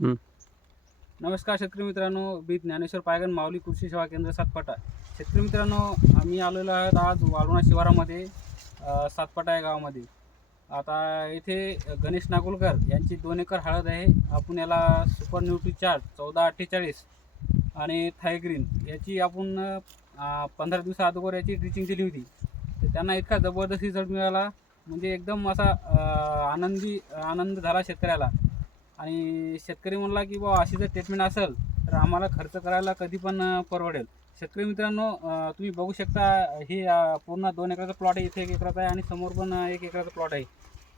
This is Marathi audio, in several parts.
नमस्कार शेतकरी मित्रांनो मी ज्ञानेश्वर पायगन माऊली कृषी सेवा केंद्र सातपाटा. शेतकरी मित्रांनो आम्ही आलेलो आहोत आज वाळुणा शिवारामध्ये सातपाटा या गावामध्ये. आता येथे गणेश नागुलकर यांची दोन एकर हळद आहे. आपण याला सुपर न्यूट्री चार्ज चौदा अठ्ठेचाळीस आणि थायग्रीन याची आपण पंधरा दिवसा अगोदर याची ड्रिचिंग दिली होती. तर त्यांना इतका जबरदस्त रिझल्ट मिळाला. म्हणजे एकदम असा आनंदी आनंद झाला शेतकऱ्याला. आणि शेतकरी म्हणला की बा अशी जर ट्रीटमेंट असेल तर आम्हाला खर्च करायला कधी पण परवडेल. शेतकरी मित्रांनो तुम्ही बघू शकता हे पूर्ण दोन एकराचा प्लॉट आहे इथे एक एकराचा आहे आणि समोर पण एक एकराचा प्लॉट आहे.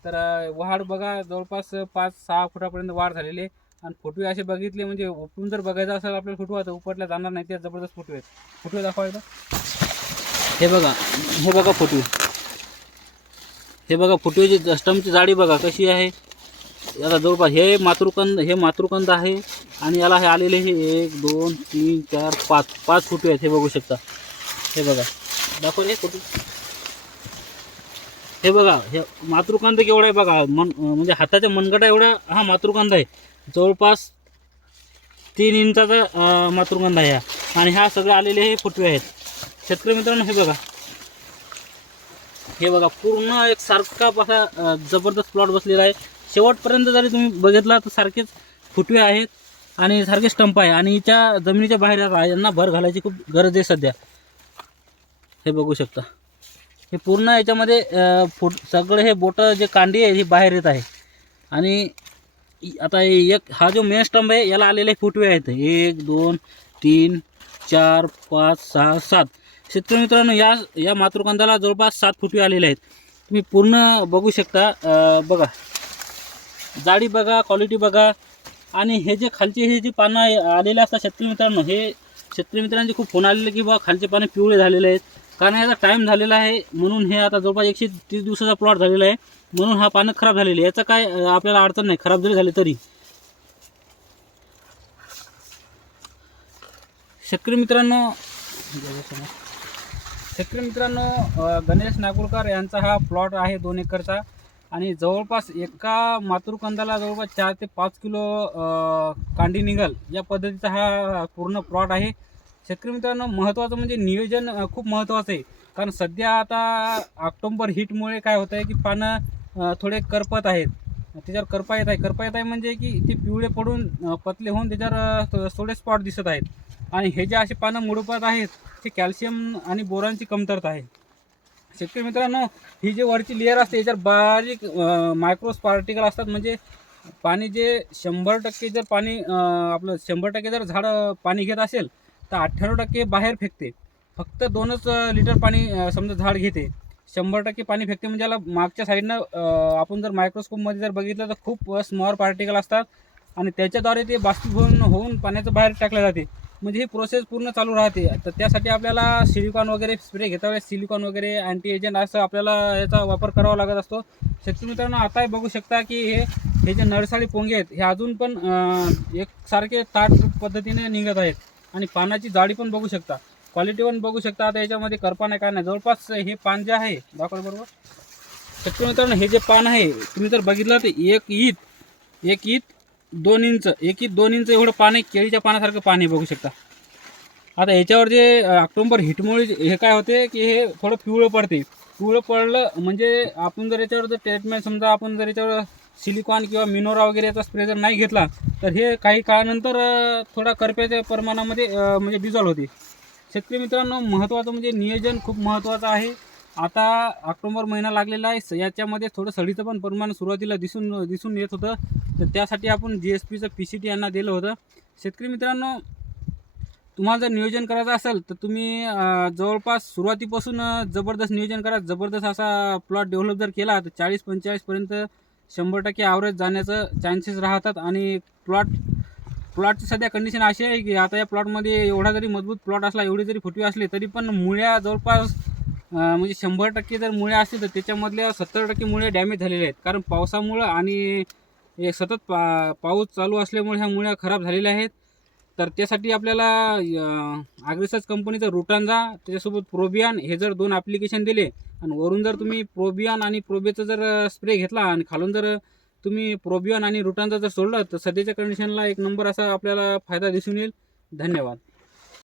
तर वाढ बघा जवळपास पाच सहा फुटापर्यंत वाढ झालेली आहे. आणि फोटो असे बघितले म्हणजे उपटून जर बघायचा असेल आपल्याला फोटो आता उपटल्या जाणार नाही ते जबरदस्त फोटो आहेत. फोटो दाखवायचा हे बघा हे बघा फोटो. हे बघा फुटवेची स्टमची जाडी बघा कशी आहे. याला जवळपास हे मातृकंद हे मातृकंद आहे आणि याला हे आलेले हे एक दोन तीन चार पाच पाच फुटवे आहेत हे बघू शकता. हे बघा. दाखव हे कुठे हे बघा हे मातृकांद केवढा आहे बघा. मन म्हणजे हाताच्या मनगटा एवढा हा मातृकांद आहे. जवळपास तीन इंचाचा अं, आहे हा. आणि ह्या सगळे आलेले हे फुटवे आहेत. शेतकरी मित्रांनो हे बघा. हे बघा पूर्ण एक सारखा असा जबरदस्त प्लॉट बसलेला आहे. शेवटपर्यंत जरी तुम्ही बघितला तर सारखेच फुटवे आहेत आणि सारखे स्टंप आहे. आणि हिच्या जमिनीच्या बाहेर यांना भर घालायची खूप गरज आहे सध्या. हे बघू शकता. हे पूर्ण याच्यामध्ये फुट सगळे हे बोटं जे कांडी आहे हे बाहेर येत आहे. आणि आता हे एक हा जो मेन स्टंप आहे याला आलेले फुटवे आहेत. एक दोन तीन चार पाच सहा सात. शेतकरी मित्रांनो या या मातृकांदाला जवळपास सात फुटवे आलेले आहेत. तुम्ही पूर्ण बघू शकता बघा. जाडी बघा क्वालिटी बघा. आणि हे जे खालचे हे जे पानं आलेले असतात शेतकरी मित्रांनो हे शेतकरी मित्रांचे खूप फोन आलेले की बाबा खालचे पानं पिवळे झालेले आहेत. कारण याचा टाईम झालेला आहे म्हणून हे आता जवळपास एकशे तीस दिवसाचा प्लॉट झालेला आहे. म्हणून हा पानं खराब झालेले आहे. काय आपल्याला अडचण नाही खराब जरी झाले तरी. शेतकरी मित्रांनो शेतकरी मित्रांनो गणेश नागुरकर यांचा हा प्लॉट आहे दोन एकरचा. आणि जवळपास एका मातृकंदाला जवळपास चार ते पाच किलो कांडी निघल या पद्धतीचा हा पूर्ण प्लॉट आहे. शेतकरी मित्रांनो महत्त्वाचं म्हणजे नियोजन खूप महत्त्वाचं आहे. कारण सध्या आता ऑक्टोंबर हीटमुळे काय होतं आहे की पानं थोडे करपत आहेत. त्याच्यावर करपा येत आहे. करपा येत आहे म्हणजे की ते पिवळे पडून पतले होऊन त्याच्यावर थोडे स्पॉट दिसत आहेत. आणि हे जे असे पानं मुडपत आहेत ते कॅल्शियम आणि बोरांची कमतरता आहे. शेतकरी मित्रांनो ही जी वरची लेअर असते याच्यावर बारीक मायक्रोस पार्टिकल असतात. म्हणजे पाणी जे शंभर टक्के जर पाणी आपलं शंभर टक्के जर झाडं पाणी घेत असेल तर अठ्ठ्याण्णव टक्के बाहेर फेकते. फक्त दोनच लिटर पाणी समजा झाड घेते शंभर टक्के पाणी फेकते. म्हणजे याला मागच्या साईडनं आपण जर मायक्रोस्कोपमध्ये जर बघितलं तर खूप स्मॉल पार्टिकल असतात. आणि त्याच्याद्वारे ते बाष्पीभवन होऊन पाण्याचं बाहेर टाकलं जाते. म्हणजे ही प्रोसेस पूर्ण चालू राहते. तर त्यासाठी आपल्याला सिलिकॉन वगैरे स्प्रे घेता वेळेस सिलिकॉन वगैरे अँटी एजंट असं आपल्याला याचा वापर करावा लागत असतो. शेतकरी मित्रांनो आताही बघू शकता की हे हे जे नरसाळी पोंगे आहेत हे अजून पण एकसारखे ताट पद्धतीने निघत आहेत. आणि पानाची जाडी पण बघू शकता. क्वालिटी पण बघू शकता. आता याच्यामध्ये करपा नाही काय नाही. जवळपास हे पान जे आहे दाखवलं बरोबर. शेतकरी मित्रांनो हे जे पान आहे तुम्ही जर बघितलं तर एक ईद एक ईद दोन इंच एक दोन इंच एवढं पाणी केळीच्या पानासारखं पाणी बघू शकता. आता याच्यावर जे ऑक्टोंबर हिटमुळे हे काय होते की हे थोडं पिवळं पडते. पिवळं पडलं म्हणजे आपण जर याच्यावर जर ट्रीटमेंट समजा आपण जर याच्यावर सिलिकॉन किंवा मिनोरा वगैरे याचा स्प्रे जर नाही घेतला तर हे काही काळानंतर थोडा करप्याच्या प्रमाणामध्ये म्हणजे डिझॉल्व होते. शेतकरी मित्रांनो महत्त्वाचं म्हणजे नियोजन खूप महत्त्वाचं आहे. आता ऑक्टोबर महिना लागलेला आहे स- याच्यामध्ये थोडं सडीचं पण प्रमाण सुरुवातीला दिसून दिसून येत होतं. तर त्यासाठी आपण जी एस पीचं पी सी टी यांना दिलं होतं. शेतकरी मित्रांनो तुम्हाला जर नियोजन करायचं असेल तर तुम्ही जवळपास सुरुवातीपासून जबरदस्त नियोजन करा. जबरदस्त असा प्लॉट डेव्हलप जर केला तर चाळीस पंचेचाळीसपर्यंत शंभर टक्के ॲव्हरेज जाण्याचं चान्सेस राहतात. आणि प्लॉट प्लॉटची सध्या कंडिशन अशी आहे की आता या प्लॉटमध्ये एवढा जरी मजबूत प्लॉट असला एवढी जरी फुटवी असली तरी पण मुळ्या जवळपास म्हणजे शंभर टक्के जर मुळे असतील तर त्याच्यामधल्या सत्तर टक्के मुळे डॅमेज झालेले आहेत. कारण पावसामुळं आणि हे सतत पा पाऊस चालू असल्यामुळे ह्या मुळ्या खराब झालेल्या आहेत. तर त्यासाठी आपल्याला ॲग्रिसर्च कंपनीचं रुटांजा त्याच्यासोबत प्रोबियान हे जर दोन ॲप्लिकेशन दिले आणि वरून जर तुम्ही प्रोबियान आणि प्रोबेचं जर स्प्रे घेतला आणि खालून जर तुम्ही प्रोबियन आणि रुटांचा जर सोडलं तर सध्याच्या कंडिशनला एक नंबर असा आपल्याला फायदा दिसून येईल. धन्यवाद.